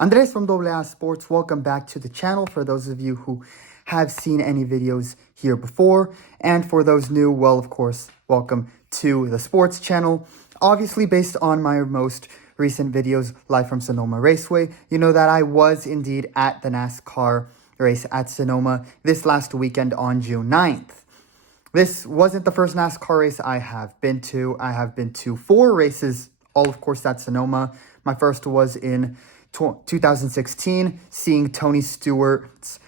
Andres from AA Sports. Welcome back to the channel for those of you who have seen any videos here before. And for those new, well, of course, welcome to the sports channel. Obviously, based on my most recent videos live from Sonoma Raceway, you know that I was indeed at the NASCAR race at Sonoma this last weekend on June 9th. This wasn't the first NASCAR race I have been to. I have been to 4 races, all of course at Sonoma. My first was in 2016, seeing Tony Stewart's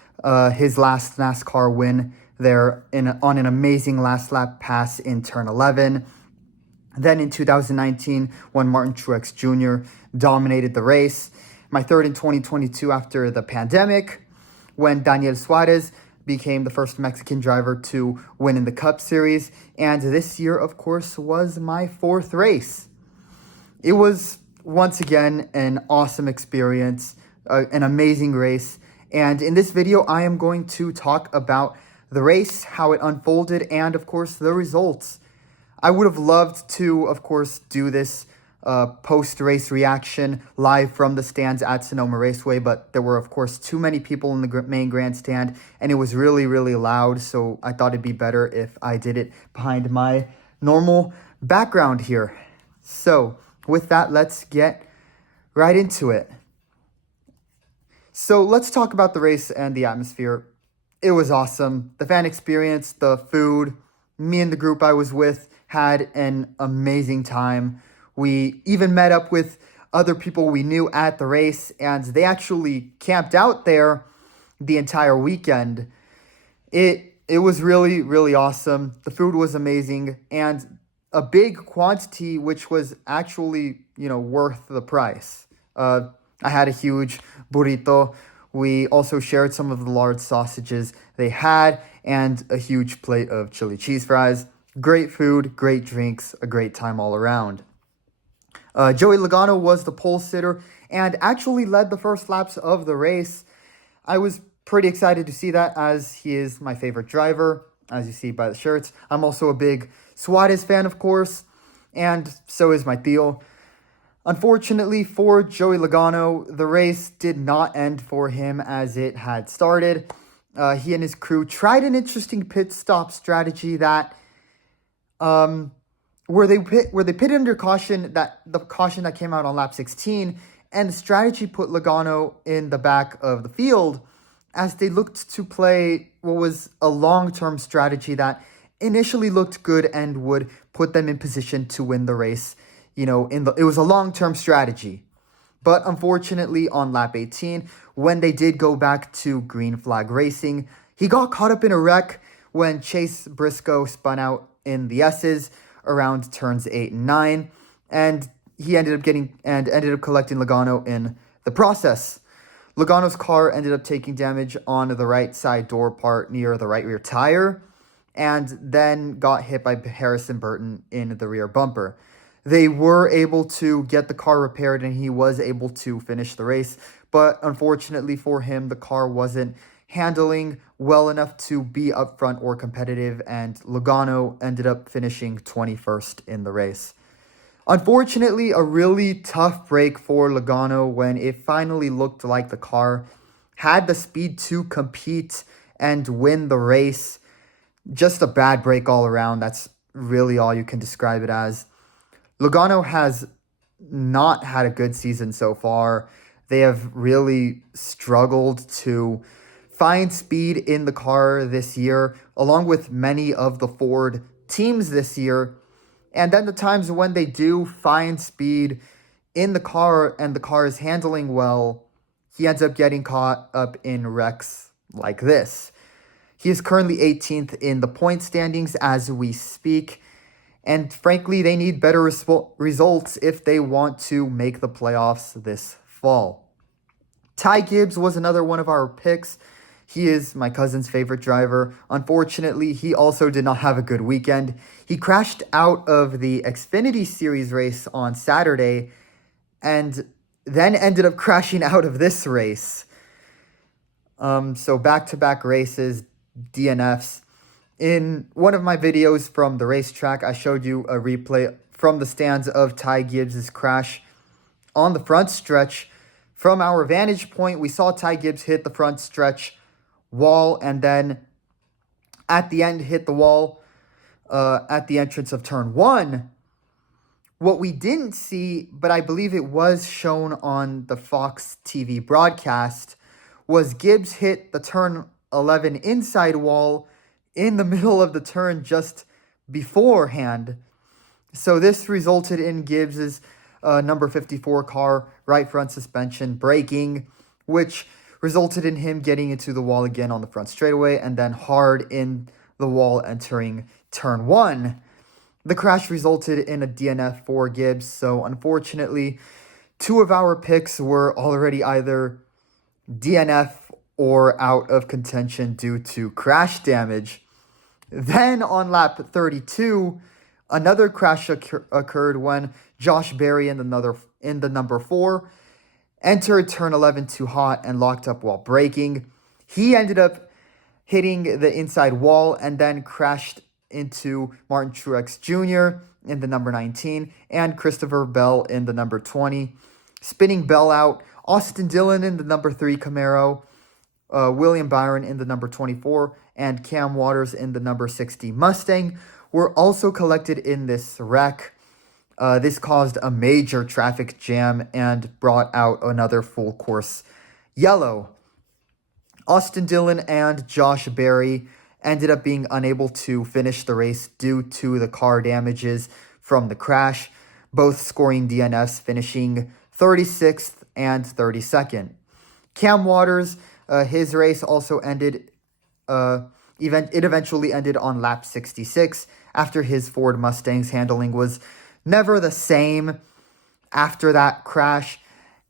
his last NASCAR win there on an amazing last lap pass in turn 11. Then in 2019, when Martin Truex Jr. dominated the race. My third in 2022 after the pandemic, when Daniel Suarez became the first Mexican driver to win in the Cup Series. And this year, of course, was my 4th race. It was, once again, an awesome experience, an amazing race. And in this video, I am going to talk about the race, how it unfolded, and, of course, the results. I would have loved to, of course, do this post-race reaction live from the stands at Sonoma Raceway, but there were, of course, too many people in the main grandstand, and it was really, really loud, so I thought it'd be better if I did it behind my normal background here. So, with that, let's get right into it. So, let's talk about the race and the atmosphere. It was awesome. The fan experience, the food, me and the group I was with had an amazing time. We even met up with other people we knew at the race, and they actually camped out there the entire weekend. It was really, really awesome. The food was amazing, and a big quantity, which was actually, worth the price. I had a huge burrito. We also shared some of the large sausages they had, and a huge plate of chili cheese fries. Great food, great drinks, a great time all around. Joey Logano was the pole sitter and actually led the first laps of the race. I was pretty excited to see that, as he is my favorite driver, as you see by the shirts. I'm also a big Suarez fan, of course, and so is my Theo. Unfortunately for Joey Logano, the race did not end for him as it had started. He and his crew tried an interesting pit stop strategy that where they pitted under caution, the caution that came out on lap 16, and the strategy put Logano in the back of the field as they looked to play what was a long-term strategy that initially looked good and would put them in position to win the race. It was a long-term strategy. But unfortunately, on lap 18, when they did go back to green flag racing, he got caught up in a wreck when Chase Briscoe spun out in the S's around turns 8 and 9, and he ended up collecting Logano in the process. Logano's car ended up taking damage on the right side door part near the right rear tire, and then got hit by Harrison Burton in the rear bumper. They were able to get the car repaired, and he was able to finish the race, but unfortunately for him, the car wasn't handling well enough to be up front or competitive, and Logano ended up finishing 21st in the race. Unfortunately, a really tough break for Logano when it finally looked like the car had the speed to compete and win the race. Just a bad break all around. That's really all you can describe it as. Logano has not had a good season so far. They have really struggled to find speed in the car this year, along with many of the Ford teams this year. And then the times when they do find speed in the car and the car is handling well, he ends up getting caught up in wrecks like this. He is currently 18th in the point standings as we speak. And frankly, they need better results if they want to make the playoffs this fall. Ty Gibbs was another one of our picks. He is my cousin's favorite driver. Unfortunately, he also did not have a good weekend. He crashed out of the Xfinity Series race on Saturday and then ended up crashing out of this race. So back-to-back races, DNFs. In one of my videos from the racetrack, I showed you a replay from the stands of Ty Gibbs' crash on the front stretch From our vantage point, we saw Ty Gibbs hit the front stretch wall and then at the end hit the wall at the entrance of turn 1. What we didn't see, but I believe it was shown on the Fox TV broadcast, was Gibbs hit the turn 11 inside wall in the middle of the turn just beforehand. So this resulted in Gibbs's number 54 car right front suspension breaking, which resulted in him getting into the wall again on the front straightaway and then hard in the wall entering turn 1. The crash resulted in a DNF for Gibbs, so unfortunately, 2 of our picks were already either DNF or out of contention due to crash damage. Then on lap 32, another crash occurred when Josh Berry in the number 4 entered turn 11 too hot and locked up while braking. He ended up hitting the inside wall and then crashed into Martin Truex Jr. in the number 19 and Christopher Bell in the number 20. Spinning Bell out, Austin Dillon in the number 3 Camaro, William Byron in the number 24, and Cam Waters in the number 60 Mustang were also collected in this wreck. This caused a major traffic jam and brought out another full course yellow. Austin Dillon and Josh Berry ended up being unable to finish the race due to the car damages from the crash, both scoring DNFs, finishing 36th and 32nd. Cam Waters, his race also ended, it eventually ended on lap 66 after his Ford Mustang's handling was never the same after that crash,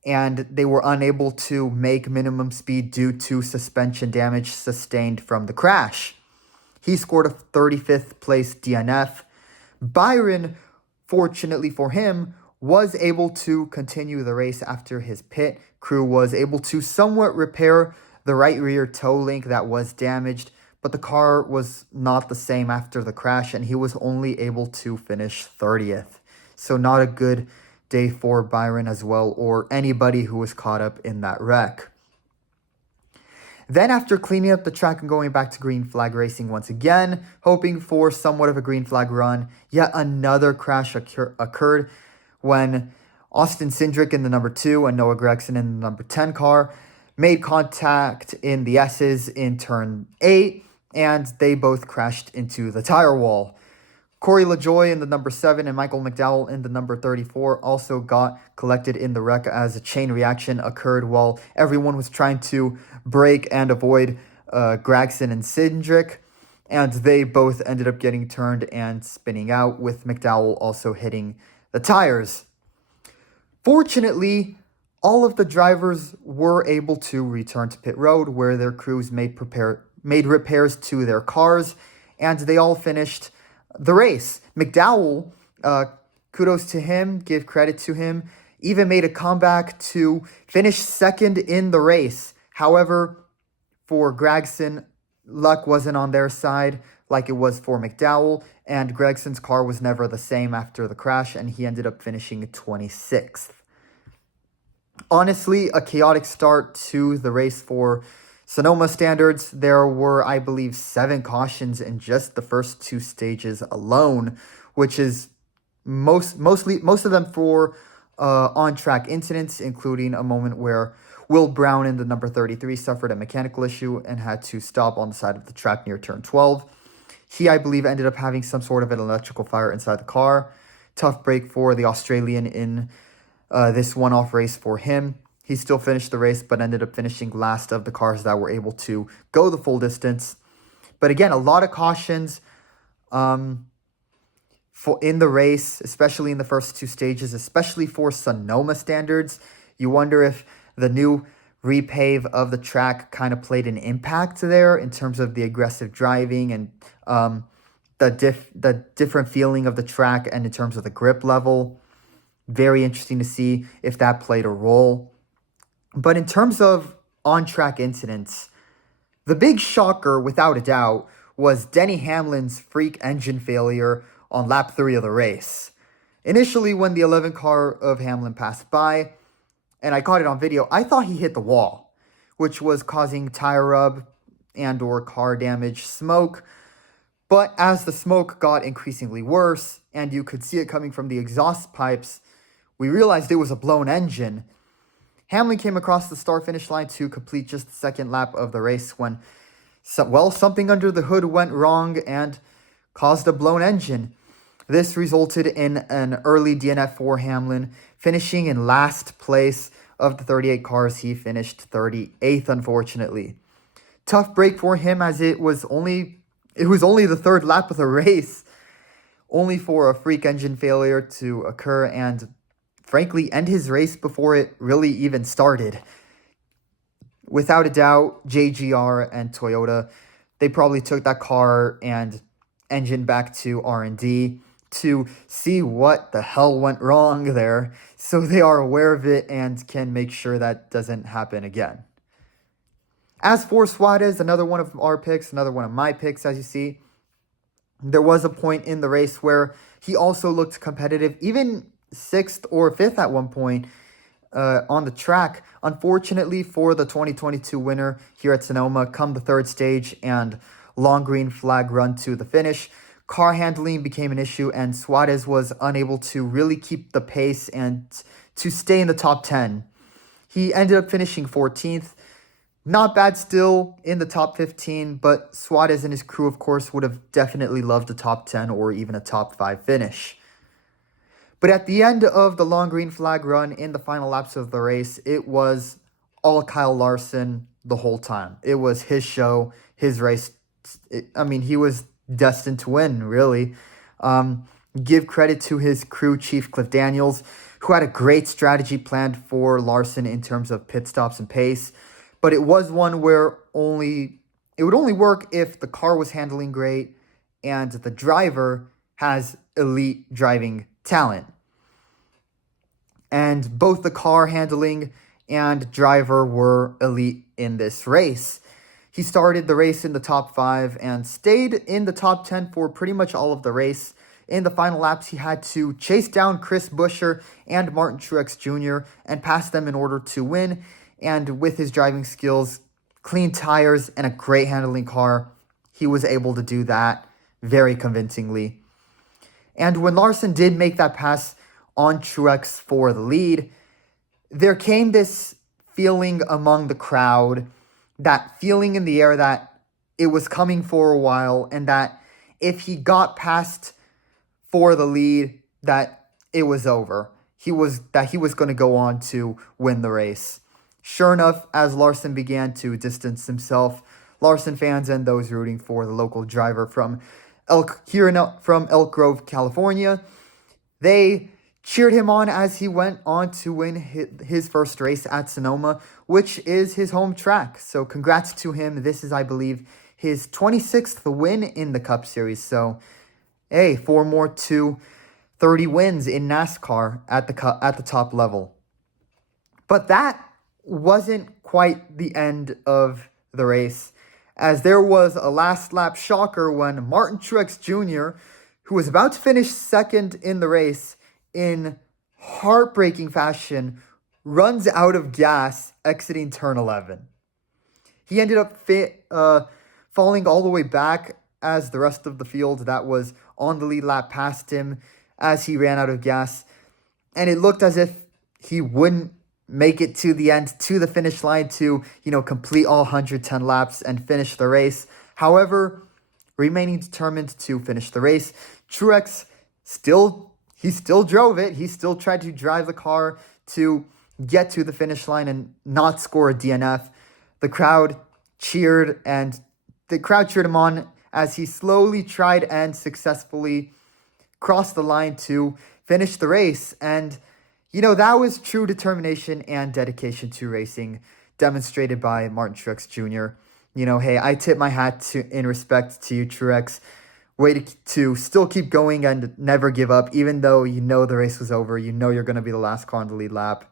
and they were unable to make minimum speed due to suspension damage sustained from the crash. He scored a 35th place DNF. Byron, fortunately for him, was able to continue the race after his pit crew was able to somewhat repair the right rear toe link that was damaged, but the car was not the same after the crash and he was only able to finish 30th. So not a good day for Byron as well, or anybody who was caught up in that wreck. Then after cleaning up the track and going back to green flag racing once again, hoping for somewhat of a green flag run, yet another crash occurred when Austin Cindric in the number 2 and Noah Gragson in the number 10 car made contact in the S's in turn 8, and they both crashed into the tire wall. Corey LaJoie in the number 7 and Michael McDowell in the number 34 also got collected in the wreck as a chain reaction occurred while everyone was trying to brake and avoid Gragson and Cindric, and they both ended up getting turned and spinning out, with McDowell also hitting the tires. Fortunately, all of the drivers were able to return to pit road where their crews made repairs to their cars, and they all finished the race. McDowell, kudos to him, give credit to him, even made a comeback to finish second in the race. However, for Gragson, luck wasn't on their side like it was for McDowell, and Gregson's car was never the same after the crash, and he ended up finishing 26th. Honestly, a chaotic start to the race for Sonoma standards. There were, I believe, 7 cautions in just the first 2 stages alone, which is most of them for on-track incidents, including a moment where Will Brown in the number 33 suffered a mechanical issue and had to stop on the side of the track near turn 12. He, I believe, ended up having some sort of an electrical fire inside the car. Tough break for the Australian in this one-off race for him. He still finished the race, but ended up finishing last of the cars that were able to go the full distance. But again, a lot of cautions in the race, especially in the first 2 stages, especially for Sonoma standards. You wonder if the new repave of the track kind of played an impact there in terms of the aggressive driving and the different feeling of the track, and in terms of the grip level. Very interesting to see if that played a role. But in terms of on-track incidents, the big shocker, without a doubt, was Denny Hamlin's freak engine failure on lap 3 of the race. Initially, when the 11 car of Hamlin passed by, and I caught it on video, I thought he hit the wall, which was causing tire rub and or car damage smoke. But as the smoke got increasingly worse, and you could see it coming from the exhaust pipes, we realized it was a blown engine. Hamlin came across the start-finish line to complete just the second lap of the race when, something under the hood went wrong and caused a blown engine. This resulted in an early DNF for Hamlin, finishing in last place of the 38 cars. He finished 38th, unfortunately. Tough break for him, as it was only the third lap of the race, only for a freak engine failure to occur and frankly end his race before it really even started. Without a doubt, JGR and Toyota, they probably took that car and engine back to R&D to see what the hell went wrong there, so they are aware of it and can make sure that doesn't happen again. As for Suarez, another one of our picks, another one of my picks, as you see, there was a point in the race where he also looked competitive, even 6th or 5th at one point on the track. Unfortunately for the 2022 winner here at Sonoma, come the third stage and long green flag run to the finish, car handling became an issue and Suarez was unable to really keep the pace and to stay in the top 10. He ended up finishing 14th. Not bad still in the top 15, but Suarez and his crew, of course, would have definitely loved a top 10 or even a top 5 finish. But at the end of the long green flag run in the final laps of the race, it was all Kyle Larson the whole time. It was his show, his race. He was destined to win, really. Give credit to his crew chief, Cliff Daniels, who had a great strategy planned for Larson in terms of pit stops and pace. But it was one where it would only work if the car was handling great and the driver has elite driving talent. And both the car handling and driver were elite in this race. He started the race in the top 5 and stayed in the top 10 for pretty much all of the race. In the final laps, he had to chase down Chris Buescher and Martin Truex Jr. and pass them in order to win. And with his driving skills, clean tires, and a great handling car, he was able to do that very convincingly. And when Larson did make that pass on Truex for the lead, there came this feeling among the crowd, that feeling in the air that it was coming for a while, and that if he got past for the lead, that it was over. He was going to go on to win the race. Sure enough, as Larson began to distance himself, Larson fans and those rooting for the local driver from Elk Grove, California, they cheered him on as he went on to win his first race at Sonoma, which is his home track. So congrats to him. This is, I believe, his 26th win in the Cup Series. So, hey, 4 more to 30 wins in NASCAR at the top level. But that wasn't quite the end of the race, as there was a last lap shocker when Martin Truex Jr., who was about to finish second in the race, in heartbreaking fashion, runs out of gas exiting turn 11. He ended up falling all the way back as the rest of the field that was on the lead lap passed him as he ran out of gas, and it looked as if he wouldn't make it to the end, to the finish line, to, complete all 110 laps and finish the race. However, remaining determined to finish the race, Truex still drove it. He still tried to drive the car to get to the finish line and not score a DNF. The crowd cheered him on as he slowly tried and successfully crossed the line to finish the race. And that was true determination and dedication to racing, demonstrated by Martin Truex Jr. Hey, I tip my hat in respect to you, Truex. Way to still keep going and never give up, even though the race was over. You're going to be the last car on the lead lap.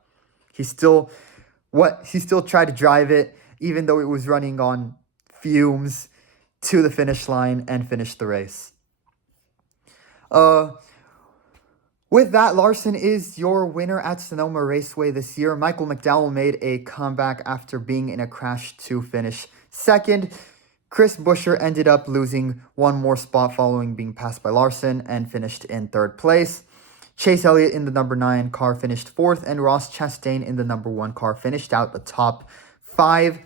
He still tried to drive it, even though it was running on fumes, to the finish line and finish the race. With that, Larson is your winner at Sonoma Raceway this year. Michael McDowell made a comeback after being in a crash to finish second. Chris Buescher ended up losing one more spot following being passed by Larson and finished in third place. Chase Elliott in the number 9 car finished fourth, and Ross Chastain in the number 1 car finished out the top 5.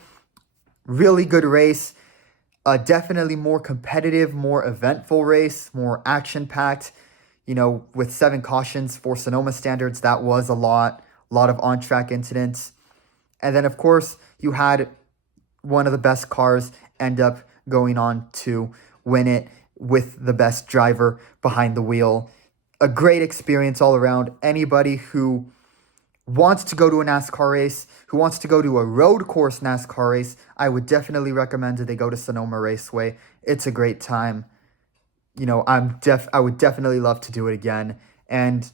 Really good race. Definitely more competitive, more eventful race, more action-packed. You know, with 7 cautions for Sonoma standards, that was a lot of on-track incidents. And then, of course, you had one of the best cars end up going on to win it with the best driver behind the wheel. A great experience all around. Anybody who wants to go to a NASCAR race, who wants to go to a road course NASCAR race, I would definitely recommend that they go to Sonoma Raceway. It's a great time. You know, I would definitely love to do it again. And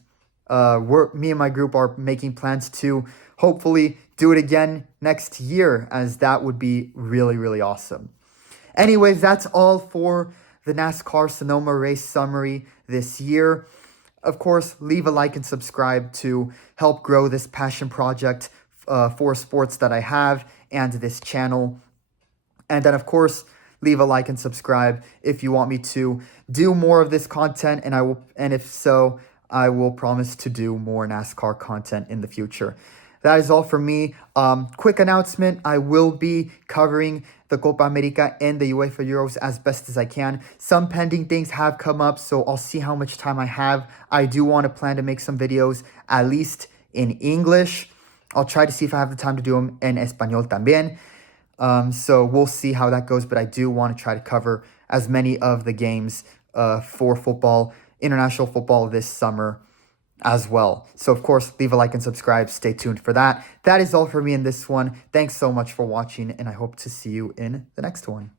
me and my group are making plans to hopefully do it again next year, as that would be really, really awesome. Anyways, that's all for the NASCAR Sonoma race summary this year. Of course, leave a like and subscribe to help grow this passion project for sports that I have and this channel. And then, of course, leave a like and subscribe if you want me to do more of this content, and if so, I will promise to do more NASCAR content in the future. That is all for me. Quick announcement, I will be covering the Copa America and the UEFA Euros as best as I can. Some pending things have come up, so I'll see how much time I have. I do want to plan to make some videos, at least in English. I'll try to see if I have the time to do them en español también. So we'll see how that goes, but I do want to try to cover as many of the games for football, international football this summer as well. So, of course, leave a like and subscribe. Stay tuned for that. That is all for me in this one. Thanks so much for watching, and I hope to see you in the next one.